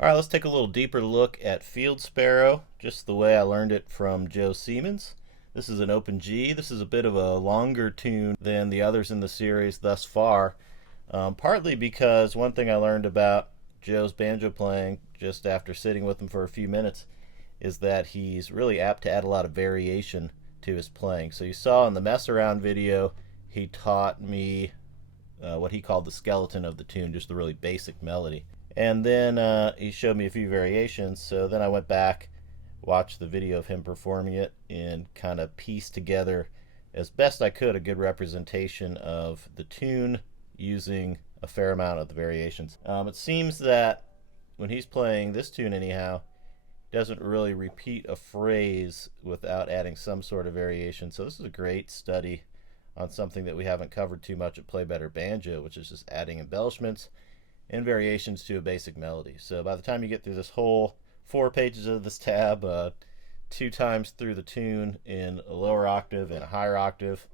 All right, let's take a little deeper look at Field Sparrow, just the way I learned it from Joe Seamons. This is an open G. This is a bit of a longer tune than the others in the series thus far, partly because one thing I learned about Joe's banjo playing just after sitting with him for a few minutes is that he's really apt to add a lot of variation to his playing. So you saw in the mess around video, he taught me what he called the skeleton of the tune, just the really basic melody. And then he showed me a few variations, so then I went back, watched the video of him performing it, and kind of pieced together as best I could a good representation of the tune using a fair amount of the variations. It seems that when he's playing this tune anyhow, he doesn't really repeat a phrase without adding some sort of variation, so this is a great study on something that we haven't covered too much at Play Better Banjo, which is just adding embellishments and variations to a basic melody. So by the time you get through this whole 4 pages of this tab, 2 times through the tune in a lower octave and a higher octave,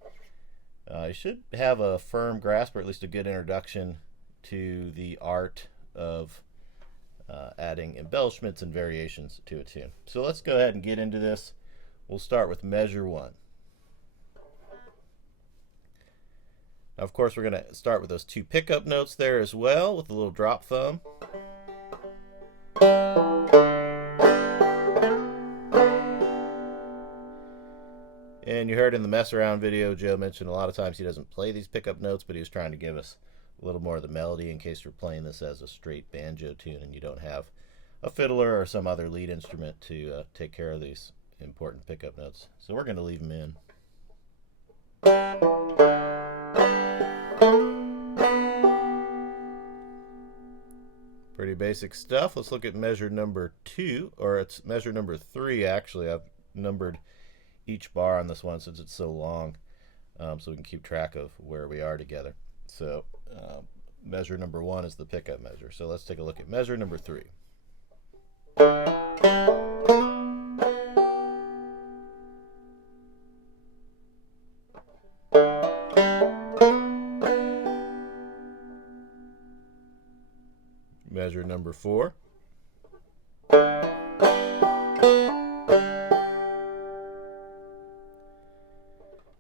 you should have a firm grasp, or at least a good introduction to the art of adding embellishments and variations to a tune. So let's go ahead and get into this. We'll start with measure 1. Now, of course, we're going to start with those 2 pickup notes there as well, with a little drop thumb. And you heard in the mess around video, Joe mentioned a lot of times he doesn't play these pickup notes, but he was trying to give us a little more of the melody in case you're playing this as a straight banjo tune and you don't have a fiddler or some other lead instrument to take care of these important pickup notes. So we're going to leave them in. Pretty basic stuff. Let's look at measure number 2, or it's measure number 3 actually. I've numbered each bar on this one since it's so long, so we can keep track of where we are together. So measure number 1 is the pickup measure. So let's take a look at measure number 3. Measure number 4.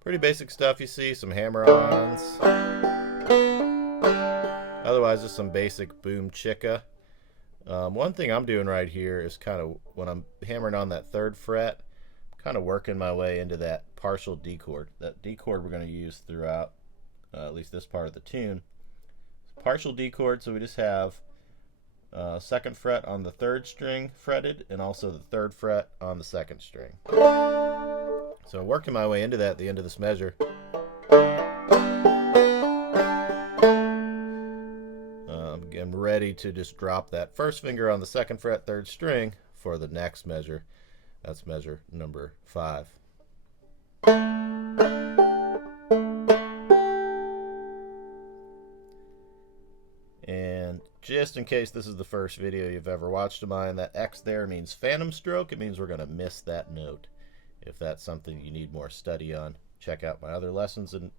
Pretty basic stuff, you see, some hammer-ons. Otherwise, just some basic boom chicka. One thing I'm doing right here is kind of, when I'm hammering on that 3rd fret, kind of working my way into that partial D chord. That D chord we're going to use throughout at least this part of the tune. Partial D chord, so we just have 2nd fret on the 3rd string fretted, and also the 3rd fret on the 2nd string. So working my way into that at the end of this measure. I'm ready to just drop that 1st finger on the 2nd fret, 3rd string for the next measure. That's measure number 5. And just in case this is the first video you've ever watched of mine, that X there means phantom stroke. It means we're going to miss that note. If that's something you need more study on, check out my other lessons and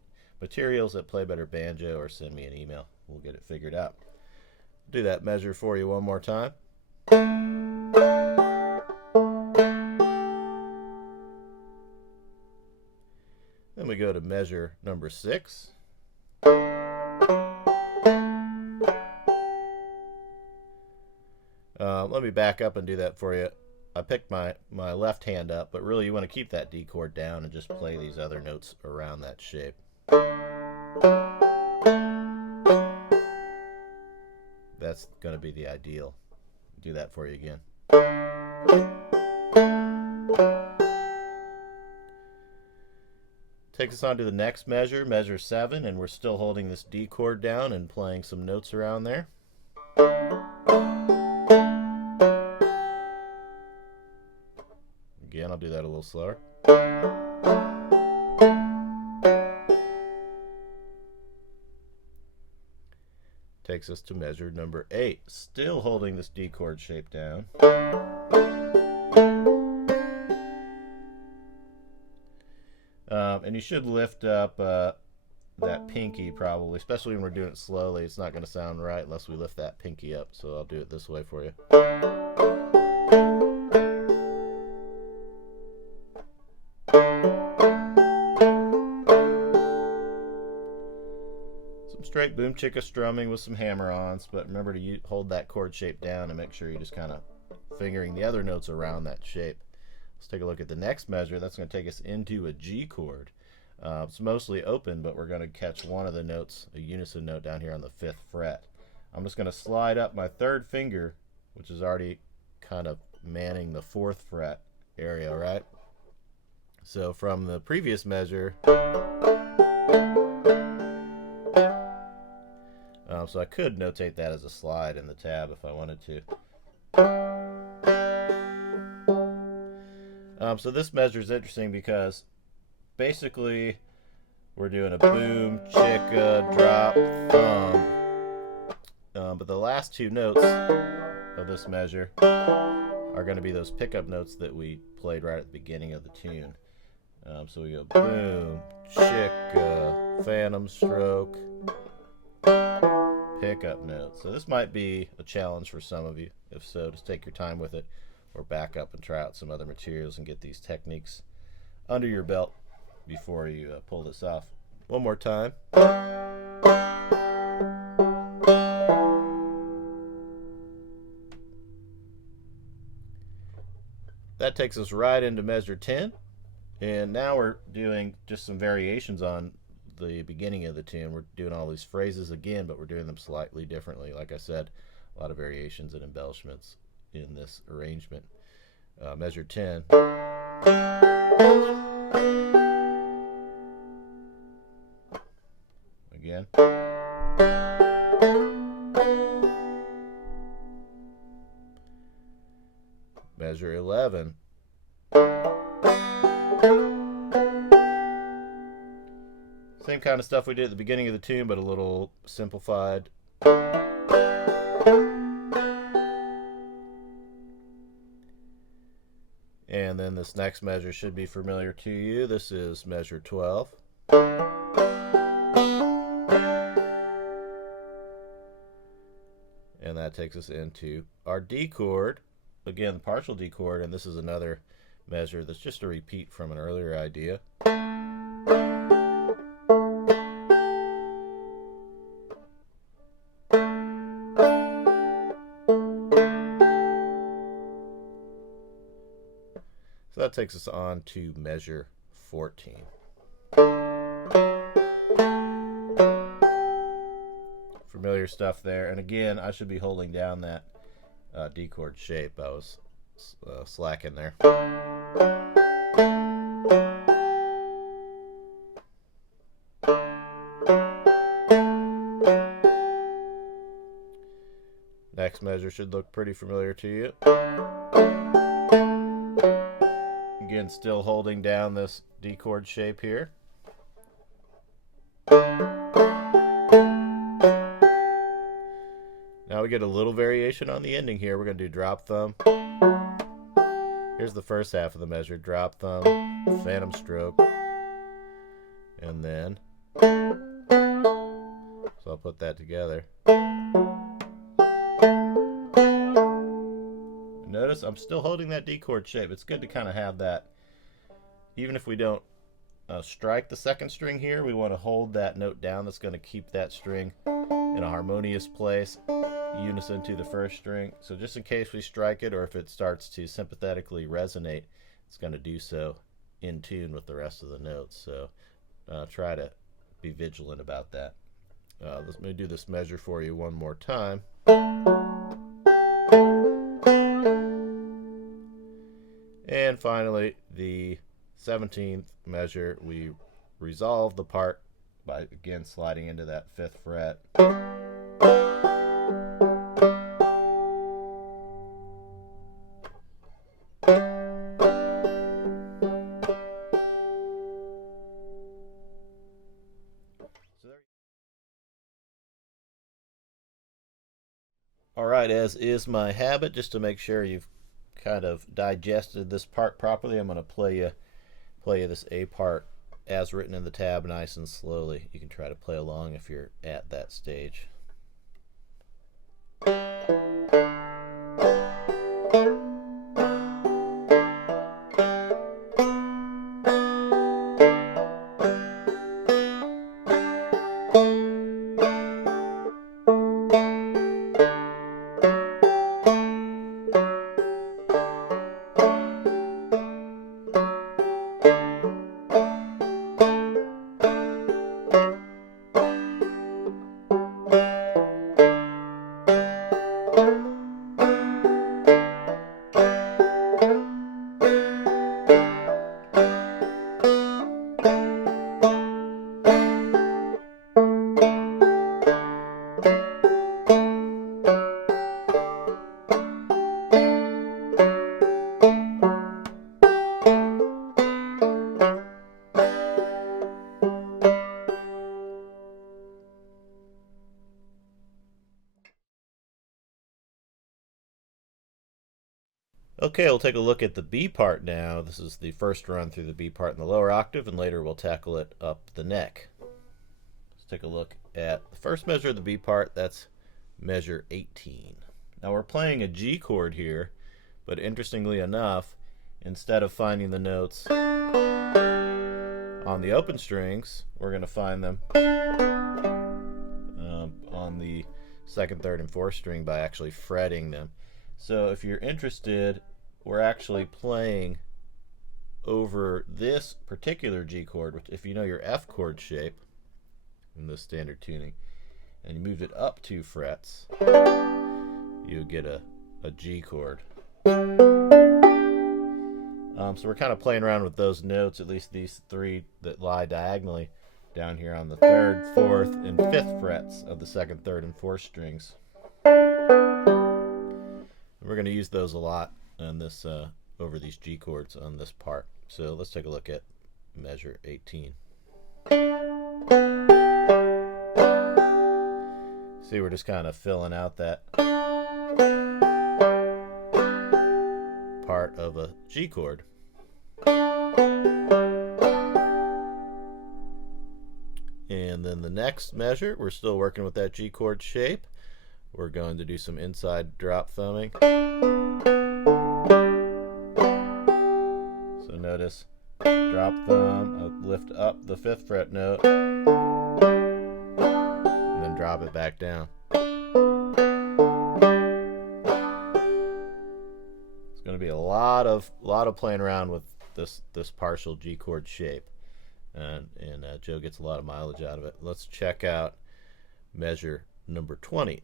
materials@playbetterbanjo, or send me an email. We'll get it figured out. Do that measure for you one more time. Then we go to measure number 6. Let me back up and do that for you. I picked my left hand up, but really you want to keep that D chord down and just play these other notes around that shape. That's going to be the ideal. Do that for you again. Takes us on to the next measure, measure 7, and we're still holding this D chord down and playing some notes around there. Again, I'll do that a little slower. Takes us to measure number 8, still holding this D chord shape down. And you should lift up that pinky probably, especially when we're doing it slowly. It's not going to sound right unless we lift that pinky up, so I'll do it this way for you. Some straight boom chicka strumming with some hammer-ons, but remember to hold that chord shape down and make sure you're just kind of fingering the other notes around that shape. Let's take a look at the next measure. That's going to take us into a G chord. It's mostly open, but we're going to catch one of the notes, a unison note down here on the 5th fret. I'm just going to slide up my 3rd finger, which is already kind of manning the 4th fret area, right? So from the previous measure, so I could notate that as a slide in the tab if I wanted to. So this measure is interesting because basically we're doing a boom, chicka, drop, thumb. But the last 2 notes of this measure are going to be those pickup notes that we played right at the beginning of the tune. So we go boom, chicka, phantom stroke, pickup notes. So this might be a challenge for some of you. If so, just take your time with it, or back up and try out some other materials and get these techniques under your belt before you pull this off. One more time. That takes us right into measure 10, and now we're doing just some variations on the beginning of the tune. We're doing all these phrases again, but we're doing them slightly differently. Like I said, a lot of variations and embellishments in this arrangement. Measure 10. Again. Measure 11. Same kind of stuff we did at the beginning of the tune, but a little simplified. And then this next measure should be familiar to you. This is measure 12. And that takes us into our D chord. Again, the partial D chord, and this is another measure that's just a repeat from an earlier idea. So that takes us on to measure 14. Familiar stuff there, and again, I should be holding down that D chord shape. I was slacking there. Next measure should look pretty familiar to you. Again, still holding down this D chord shape here. Now we get a little variation on the ending here. We're going to do drop thumb. Here's the first half of the measure. Drop thumb, phantom stroke, and then So I'll put that together. Notice I'm still holding that D chord shape. It's good to kind of have that, even if we don't strike the second string here, we want to hold that note down. That's going to keep that string in a harmonious place, unison to the first string. So just in case we strike it, or if it starts to sympathetically resonate, it's going to do so in tune with the rest of the notes. So try to be vigilant about that. Let me do this measure for you one more time. And finally, the 17th measure, we resolve the part by again sliding into that 5th fret. Alright, as is my habit, just to make sure you've kind of digested this part properly, I'm going to play you this A part as written in the tab nice and slowly. You can try to play along if you're at that stage. Okay, we'll take a look at the B part now. This is the first run through the B part in the lower octave, and later we'll tackle it up the neck. Let's take a look at the first measure of the B part. That's measure 18. Now we're playing a G chord here, but interestingly enough, instead of finding the notes on the open strings, we're going to find them on the second, third, and fourth string by actually fretting them. So if you're interested, we're actually playing over this particular G chord, which if you know your F chord shape in the standard tuning, and you moved it up 2 frets, you get a G chord. So we're kind of playing around with those notes, at least these 3 that lie diagonally down here on the 3rd, 4th, and 5th frets of the 2nd, 3rd, and 4th strings. We're going to use those a lot on this over these G chords on this part. So let's take a look at measure 18. See, we're just kind of filling out that part of a G chord. And then the next measure, we're still working with that G chord shape. We're going to do some inside drop thumbing. So notice, drop thumb, lift up the 5th fret note, and then drop it back down. It's going to be a lot of playing around with this partial G chord shape, and Joe gets a lot of mileage out of it. Let's check out measure number 20.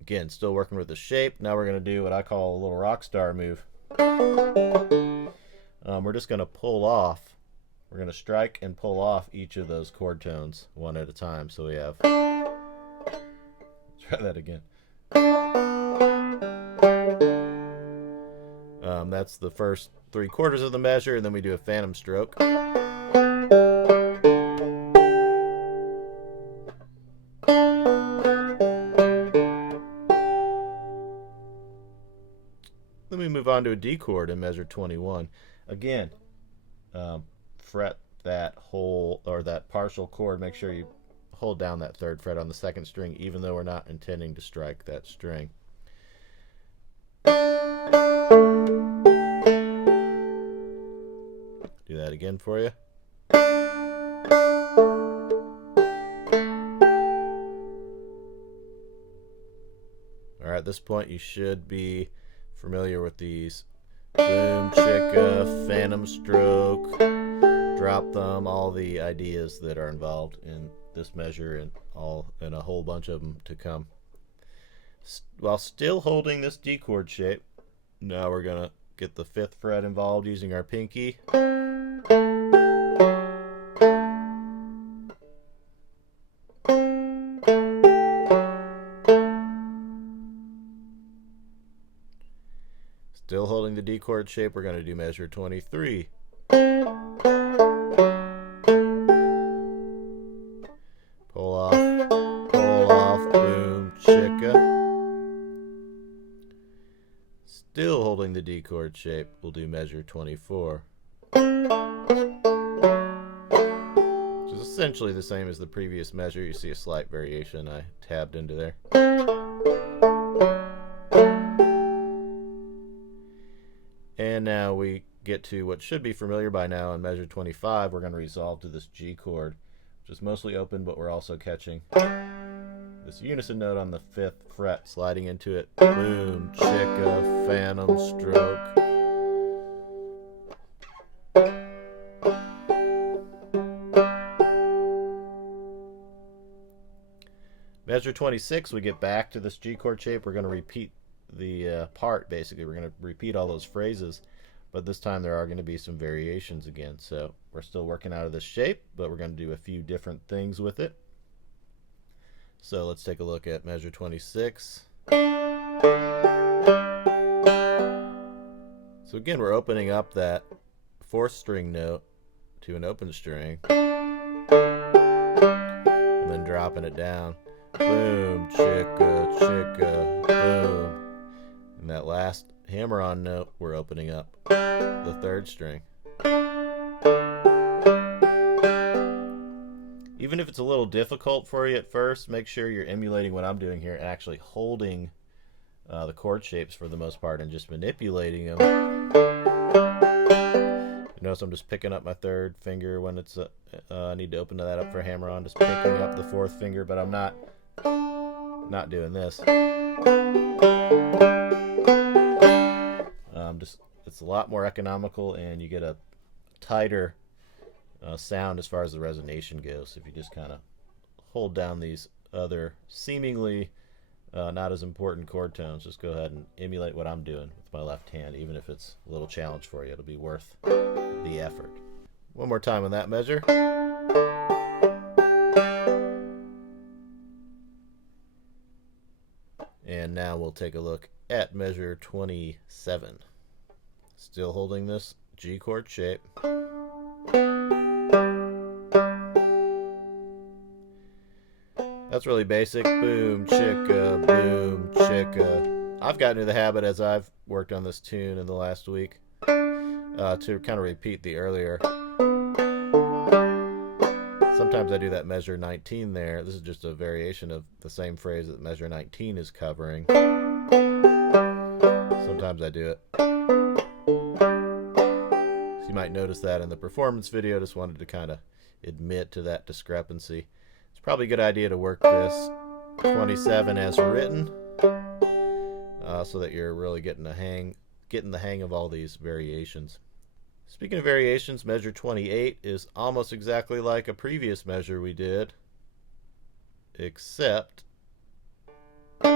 Again, still working with the shape. Now we're going to do what I call a little rock star move. We're just going to pull off. We're going to strike and pull off each of those chord tones one at a time. So we have, try that again. That's the first 3 quarters of the measure, and then we do a phantom stroke. Then we move on to a D chord in measure 21. Again, fret that whole or that partial chord, make sure you hold down that third fret on the second string, even though we're not intending to strike that string. Do that again for you. Alright, at this point you should be familiar with these boom, chicka, phantom stroke, drop thumb, all the ideas that are involved in this measure, and a whole bunch of them to come. While still holding this D chord shape, now we're going to get the 5th fret involved using our pinky. Still holding the D chord shape, we're going to do measure 23. Pull off, boom, chicka. Still holding the D chord shape, we'll do measure 24. Which is essentially the same as the previous measure. You see a slight variation I tabbed into there. And now we get to what should be familiar by now. In measure 25, we're going to resolve to this G chord, which is mostly open, but we're also catching this unison note on the 5th fret, sliding into it. Boom, chicka, phantom stroke. Measure 26, we get back to this G chord shape. We're going to repeat the part, basically. We're going to repeat all those phrases, but this time there are going to be some variations again. So we're still working out of this shape, but we're going to do a few different things with it. So let's take a look at measure 26. So again, we're opening up that 4th string note to an open string, and then dropping it down. Boom, chicka, chicka, boom. And that last hammer-on note, we're opening up the 3rd string. Even if it's a little difficult for you at first, make sure you're emulating what I'm doing here and actually holding the chord shapes for the most part and just manipulating them. You notice I'm just picking up my 3rd finger when it's I need to open that up for a hammer-on, just picking up the 4th finger, but I'm not doing this. It's a lot more economical, and you get a tighter sound as far as the resonation goes if you just kind of hold down these other seemingly not as important chord tones. Just go ahead and emulate what I'm doing with my left hand, even if it's a little challenge for you. It'll be worth the effort. One more time on that measure. And now we'll take a look at measure 27. Still holding this G chord shape. That's really basic. Boom, chicka, boom, chicka. I've gotten into the habit as I've worked on this tune in the last week to kind of repeat the earlier. Sometimes I do that measure 19 there. This is just a variation of the same phrase that measure 19 is covering. Sometimes I do it. So you might notice that in the performance video. Just wanted to kind of admit to that discrepancy. It's probably a good idea to work this 27 as written, so that you're really getting the hang of all these variations. Speaking of variations, measure 28 is almost exactly like a previous measure we did, except the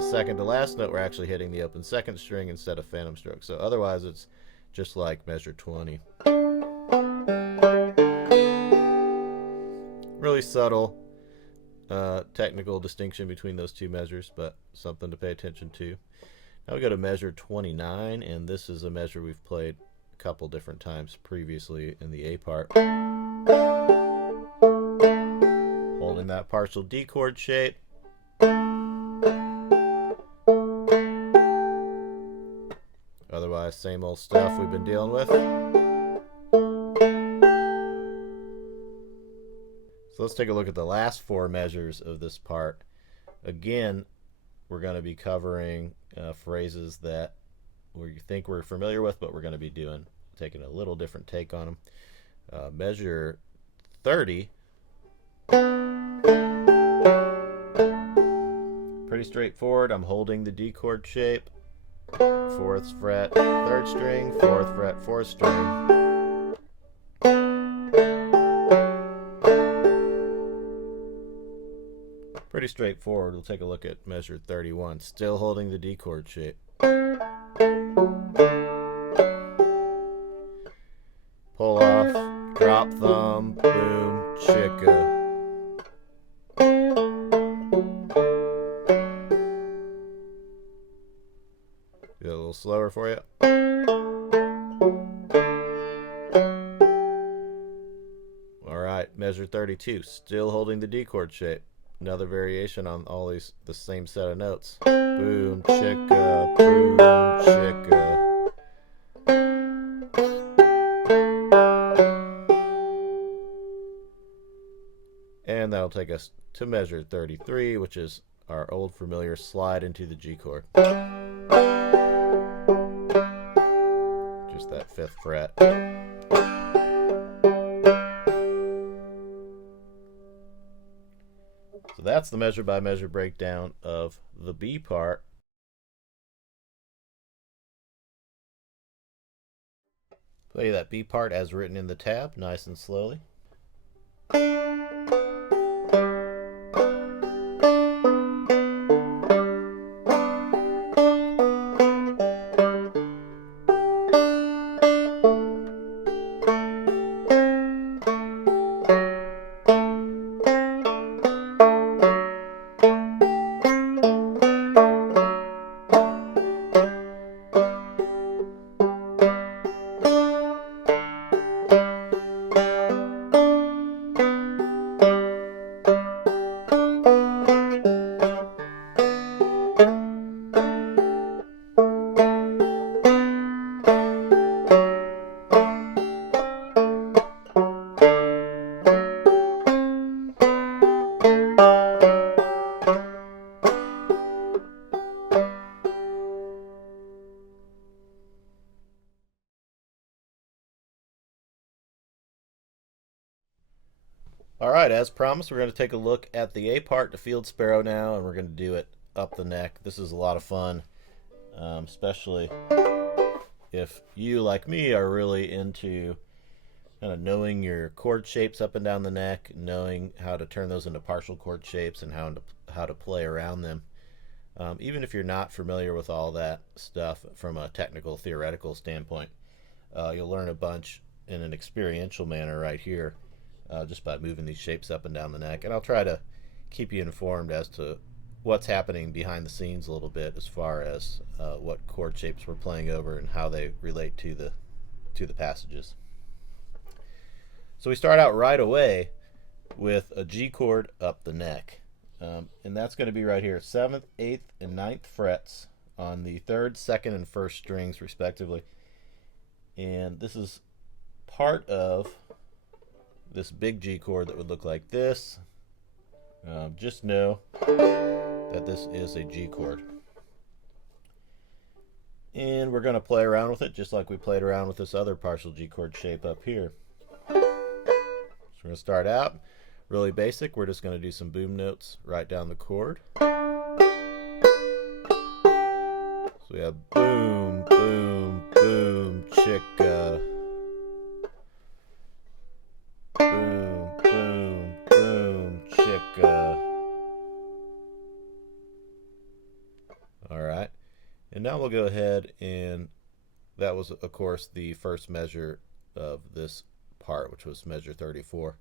second to last note, we're actually hitting the open 2nd string instead of phantom stroke. So otherwise it's just like measure 20. Really subtle technical distinction between those two measures, but something to pay attention to. Now we go to measure 29, and this is a measure we've played a couple different times previously in the A part. Holding that partial D chord shape. Otherwise same old stuff we've been dealing with. So let's take a look at the last 4 measures of this part. Again, we're going to be covering phrases that we think we're familiar with, but we're going to be taking a little different take on them. Measure 30. Pretty straightforward. I'm holding the D chord shape. 4th fret, 3rd string, 4th fret, 4th string. Pretty straightforward. We'll take a look at measure 31. Still holding the D chord shape. Pull off, drop thumb, boom, chicka. Do it a little slower for you. Alright, measure 32. Still holding the D chord shape. Another variation on all these, the same set of notes. Boom, chicka, boom, chicka. And that'll take us to measure 33, which is our old familiar slide into the G chord. Just that 5th fret. So that's the measure by measure breakdown of the B part. Play that B part as written in the tab, nice and slowly. Alright, as promised, we're going to take a look at the A part, the Field Sparrow now, and we're going to do it up the neck. This is a lot of fun, especially if you, like me, are really into kind of knowing your chord shapes up and down the neck, knowing how to turn those into partial chord shapes and how to play around them. Even if you're not familiar with all that stuff from a technical, theoretical standpoint, you'll learn a bunch in an experiential manner right here. Just by moving these shapes up and down the neck. And I'll try to keep you informed as to what's happening behind the scenes a little bit as far as what chord shapes we're playing over and how they relate to the passages. So we start out right away with a G chord up the neck. And that's going to be right here, 7th, 8th, and 9th frets on the 3rd, 2nd, and 1st strings respectively. And this is part of this big G chord that would look like this. Just know that this is a G chord. And we're going to play around with it just like we played around with this other partial G chord shape up here. So we're going to start out really basic. We're just going to do some boom notes right down the chord. So we have boom, boom, boom, chicka. Boom, boom, boom, chicka. Alright, and now we'll go ahead and that was, of course, the first measure of this part, which was measure 34.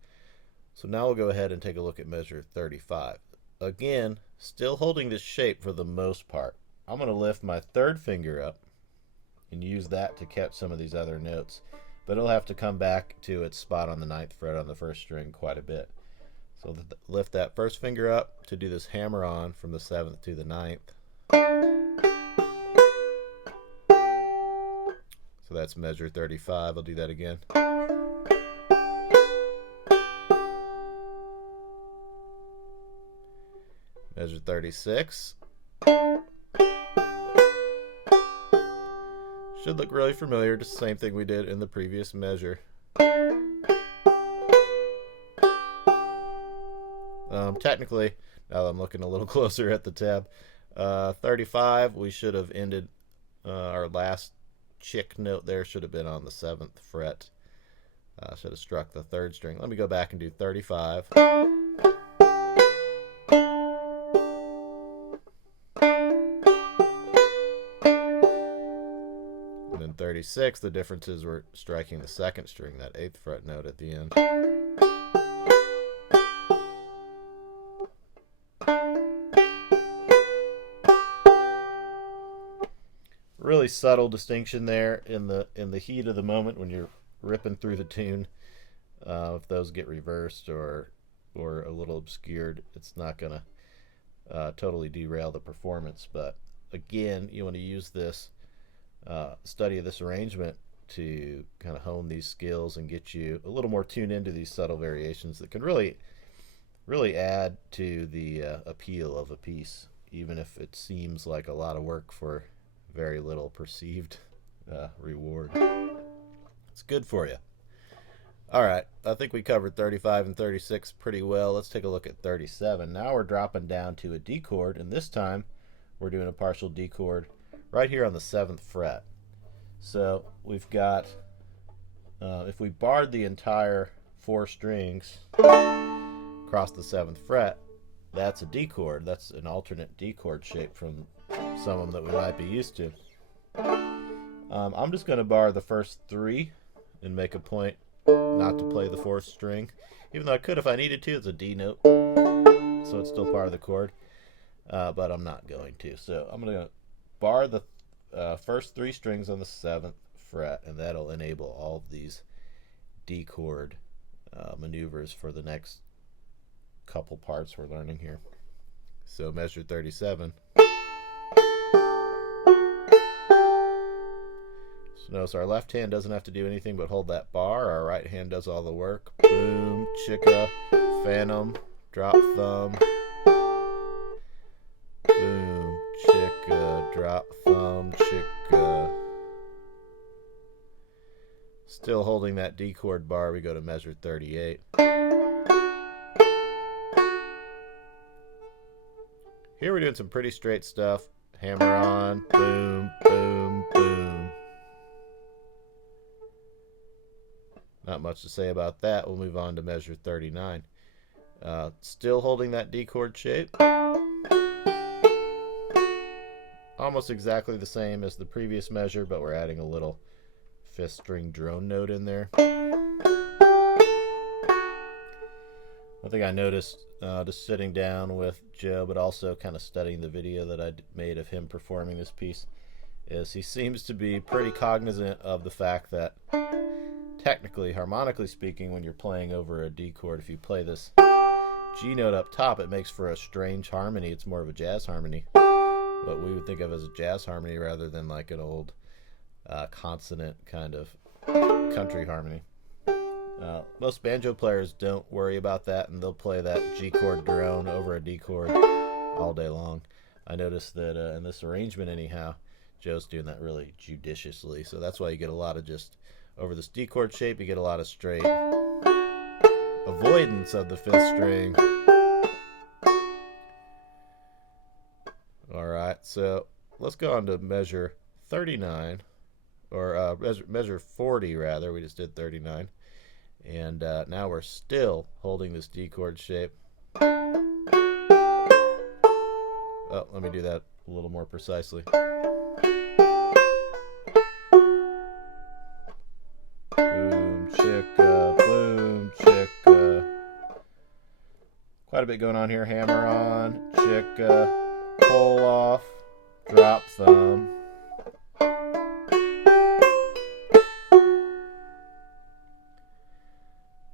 So now we'll go ahead and take a look at measure 35. Again, still holding this shape for the most part. I'm going to lift my 3rd finger up and use that to catch some of these other notes. But it'll have to come back to its spot on the 9th fret on the 1st string quite a bit. So lift that 1st finger up to do this hammer on from the 7th to the 9th. So that's measure 35. I'll do that again. Measure 36. Should look really familiar, just the same thing we did in the previous measure. Technically, now that I'm looking a little closer at the tab, 35, we should have ended our last chick note there, should have been on the 7th fret. Should have struck the 3rd string. Let me go back and do 35. And then 36, the difference is we're striking the 2nd string, that 8th fret note at the end. Really subtle distinction there in the heat of the moment when you're ripping through the tune. If those get reversed or a little obscured, it's not gonna totally derail the performance. But again, you want to use this study of this arrangement to kind of hone these skills and get you a little more tuned into these subtle variations that can really add to the appeal of a piece, even if it seems like a lot of work for very little perceived reward. It's good for you. All right, I think we covered 35 and 36 pretty well. Let's take a look at 37. Now we're dropping down to a D chord, and this time we're doing a partial D chord right here on the 7th fret. So we've got, if we barred the entire 4 strings across the 7th fret, that's a D chord. That's an alternate D chord shape from some of them that we might be used to. I'm just going to bar the first 3 and make a point not to play the 4th string, even though I could if I needed to. It's a D note, so it's still part of the chord, but I'm not going to. So I'm going to bar the first 3 strings on the 7th fret, and that'll enable all of these D chord maneuvers for the next couple parts we're learning here. So measure 37. So notice our left hand doesn't have to do anything but hold that bar. Our right hand does all the work. Boom, chicka, phantom, drop thumb. Boom, chicka, drop thumb, chicka. Still holding that D chord bar, we go to measure 38. Here we're doing some pretty straight stuff. Hammer on, boom, boom, boom. Not much to say about that. We'll move on to measure 39. Still holding that D chord shape. Almost exactly the same as the previous measure, but we're adding a little 5th string drone note in there. One thing I noticed just sitting down with Joe, but also kind of studying the video that I made of him performing this piece, is he seems to be pretty cognizant of the fact that technically, harmonically speaking, when you're playing over a D chord, if you play this G note up top, it makes for a strange harmony. It's more of a jazz harmony, what we would think of as a jazz harmony rather than like an old consonant kind of country harmony. Most banjo players don't worry about that, and they'll play that G chord drone over a D chord all day long. I noticed that in this arrangement anyhow, Joe's doing that really judiciously, so that's why you get a lot of just over this D chord shape, you get a lot of straight avoidance of the 5th string. Alright, so let's go on to measure 39, or measure 40 rather. We just did 39. And now we're still holding this D chord shape. Oh, let me do that a little more precisely. Boom, chicka, boom, chicka. Quite a bit going on here. Hammer on, chicka, pull off, drop thumb.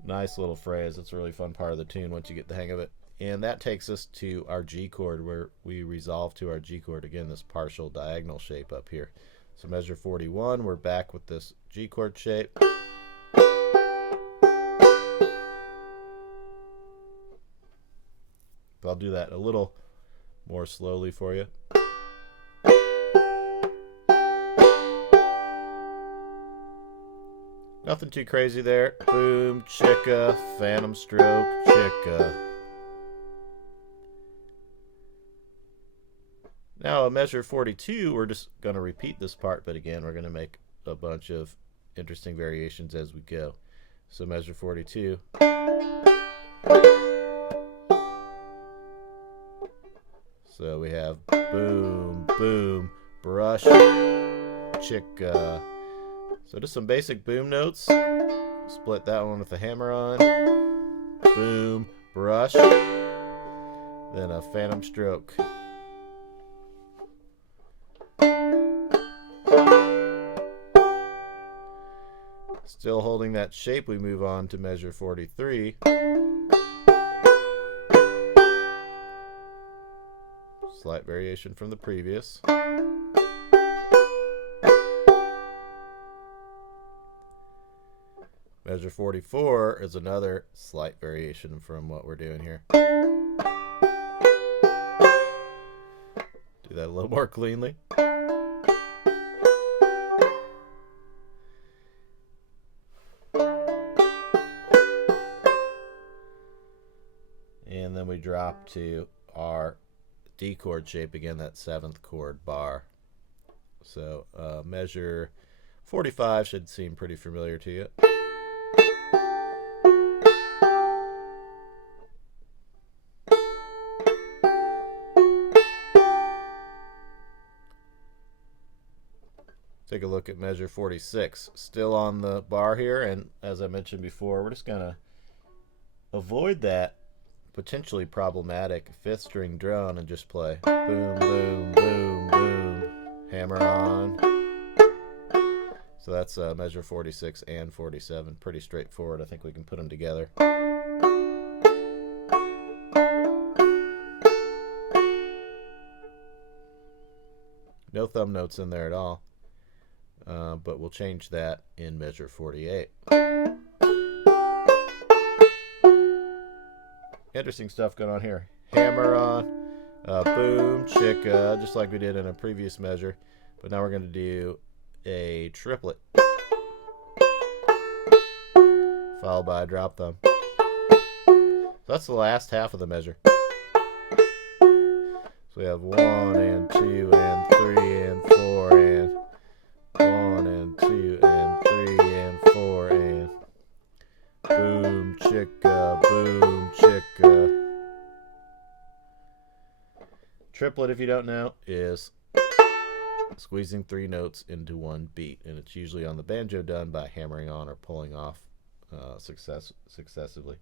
Nice little phrase. It's a really fun part of the tune once you get the hang of it. And that takes us to our G chord, where we resolve to our G chord. Again, this partial diagonal shape up here. So measure 41, we're back with this G chord shape. I'll do that a little more slowly for you. Nothing too crazy there. Boom, chicka, phantom stroke, chicka. Now, measure 42, we're just going to repeat this part, but again, we're going to make a bunch of interesting variations as we go. So measure 42. So we have boom, boom, brush, chicka. So just some basic boom notes. Split that one with a hammer on. Boom, brush, then a phantom stroke. Still holding that shape, we move on to measure 43. Slight variation from the previous. Measure 44 is another slight variation from what we're doing here. Do that a little more cleanly. And then we drop to our D chord shape again, that 7th chord bar. So measure 45 should seem pretty familiar to you. Take a look at measure 46. Still on the bar here, and as I mentioned before, we're just going to avoid that potentially problematic 5th string drone and just play boom, boom, boom, boom, hammer on. So that's measure 46 and 47. Pretty straightforward. I think we can put them together. No thumb notes in there at all, but we'll change that in measure 48. Interesting stuff going on here. Hammer on, boom, chicka, just like we did in a previous measure. But now we're going to do a triplet, followed by a drop thumb. So that's the last half of the measure. So we have 1 and 2 and 3 and 4 and 1 and 2 and 3 and 4 and boom, chicka, boom, chicka. Triplet, if you don't know, is squeezing 3 notes into one beat, and it's usually on the banjo done by hammering on or pulling off successively.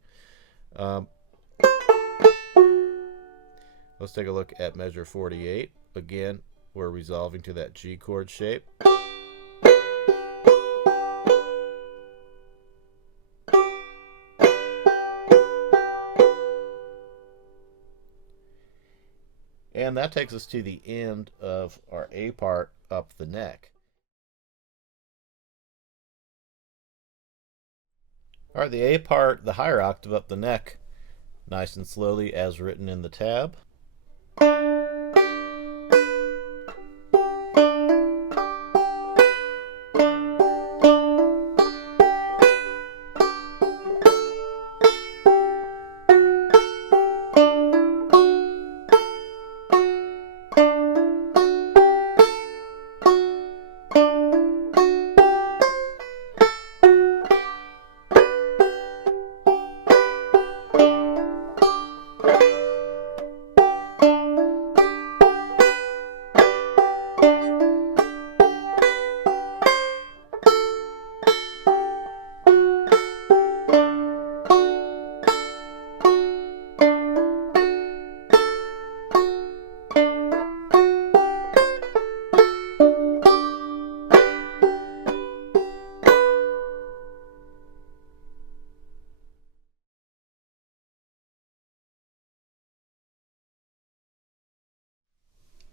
Let's take a look at measure 48. Again, we're resolving to that G chord shape. And that takes us to the end of our A part up the neck. All right, the A part, the higher octave up the neck, nice and slowly as written in the tab.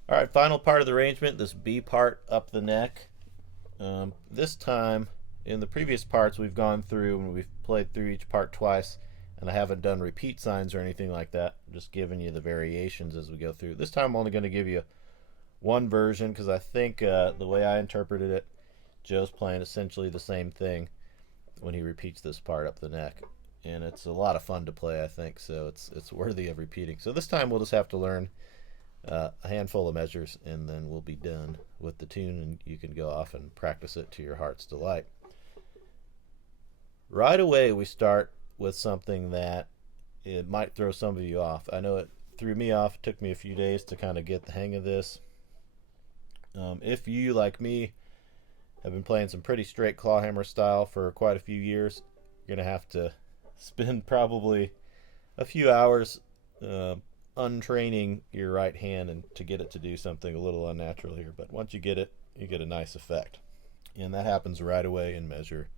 All right, final part of the arrangement, this B part up the neck. This time, in the previous parts, we've gone through and we've played through each part twice, and I haven't done repeat signs or anything like that. I'm just giving you the variations as we go through. This time, I'm only going to give you one version because I think the way I interpreted it, Joe's playing essentially the same thing when he repeats this part up the neck, and it's a lot of fun to play, I think. So it's worthy of repeating. So this time, we'll just have to learn a handful of measures, and then we'll be done with the tune, and you can go off and practice it to your heart's delight. Right away, we start with something that it might throw some of you off. I know it threw me off. It took me a few days to kind of get the hang of this. If you, like me, have been playing some pretty straight clawhammer style for quite a few years, you're going to have to spend probably a few hours untraining your right hand and to get it to do something a little unnatural here. But once you get it, you get a nice effect. And that happens right away in measure,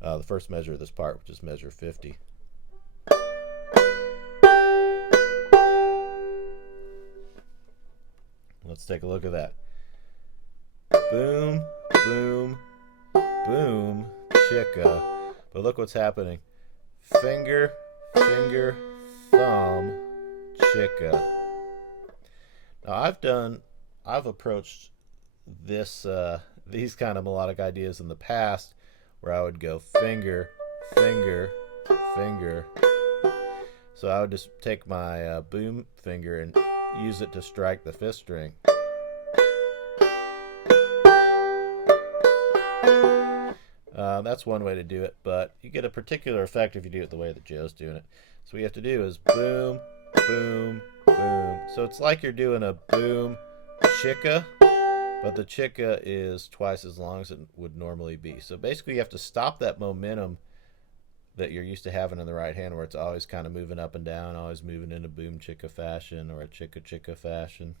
the first measure of this part, which is measure 50. Let's take a look at that. Boom, boom, boom, chicka. But look what's happening. Finger, finger, thumb, chicka. Now I've approached these kind of melodic ideas in the past where I would go finger, finger, finger. So I would just take my boom finger and use it to strike the fifth string. That's one way to do it, but you get a particular effect if you do it the way that Joe's doing it. So what you have to do is boom, boom, boom. So it's like you're doing a boom chicka, but the chicka is twice as long as it would normally be. So basically you have to stop that momentum that you're used to having in the right hand, where it's always kind of moving up and down, always moving in a boom chicka fashion or a chicka chicka fashion.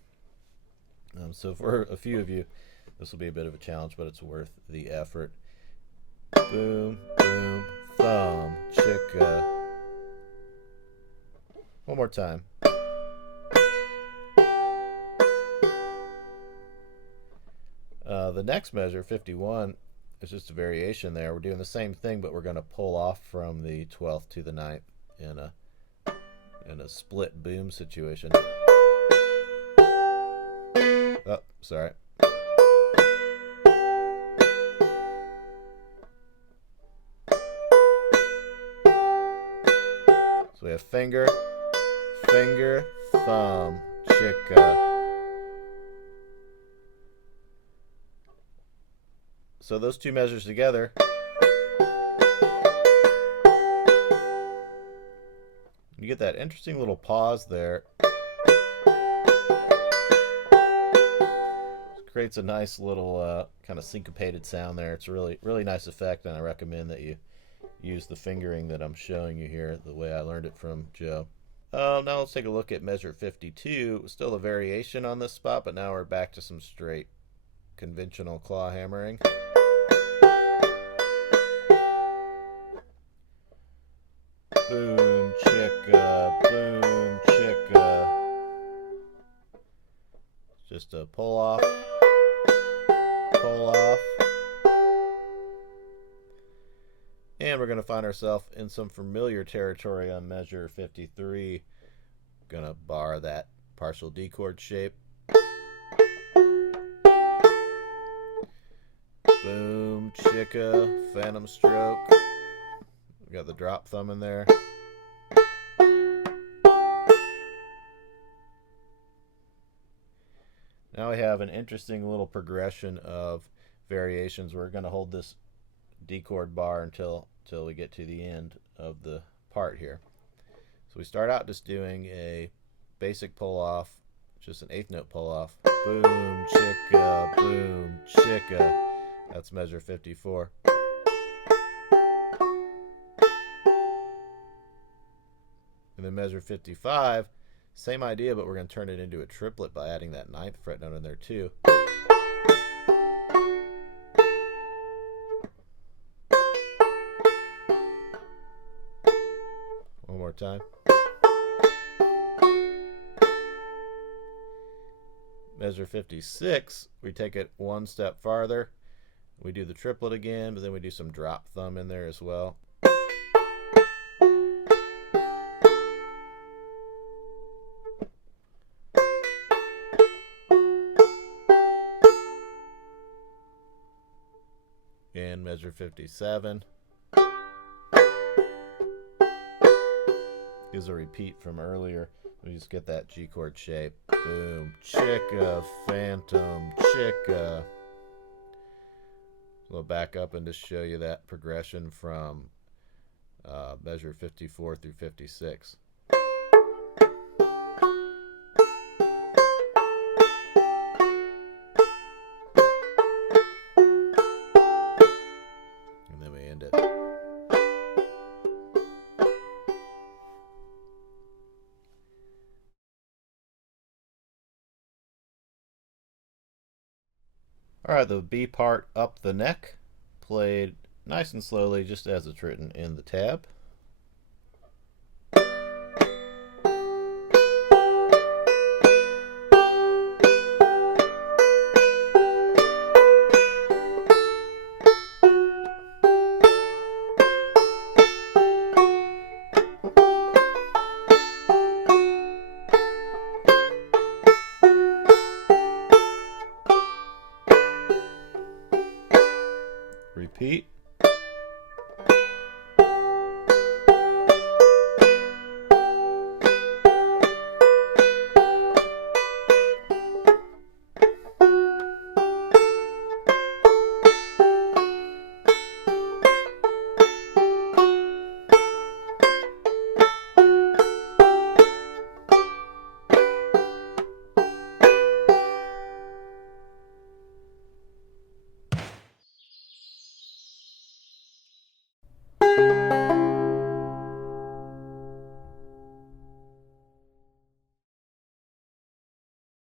So for a few of you, this will be a bit of a challenge, but it's worth the effort. Boom, boom, thumb, chicka. One more time. The next measure, 51, is just a variation there. We're doing the same thing, but we're going to pull off from the 12th to the 9th in a split boom situation. Oh, sorry. So we have finger, finger, thumb, chicka. So those two measures together, you get that interesting little pause there. It creates a nice little kind of syncopated sound there. It's a really nice effect, and I recommend that you use the fingering that I'm showing you here the way I learned it from Joe. Now let's take a look at measure 52. Still a variation on this spot, but now we're back to some straight conventional claw hammering. Boom, chicka, boom, chicka. Just a pull off, pull off. And we're going to find ourselves in some familiar territory on measure 53. Going to bar that partial D chord shape. Boom, chicka, phantom stroke. We got the drop thumb in there. Now we have an interesting little progression of variations. We're going to hold this D chord bar until we get to the end of the part here. So we start out just doing a basic pull off, just an eighth note pull off. Boom, chicka, boom, chicka. That's measure 54. And then measure 55, same idea, but we're going to turn it into a triplet by adding that ninth fret note in there too. One more time. Measure 56, we take it one step farther. We do the triplet again, but then we do some drop thumb in there as well. And measure 57. Is a repeat from earlier. We just get that G chord shape. Boom, chicka, phantom, chicka. We'll back up and just show you that progression from measure 54 through 56. And then we end it. Alright, the B part up the neck, played nice and slowly, just as it's written in the tab.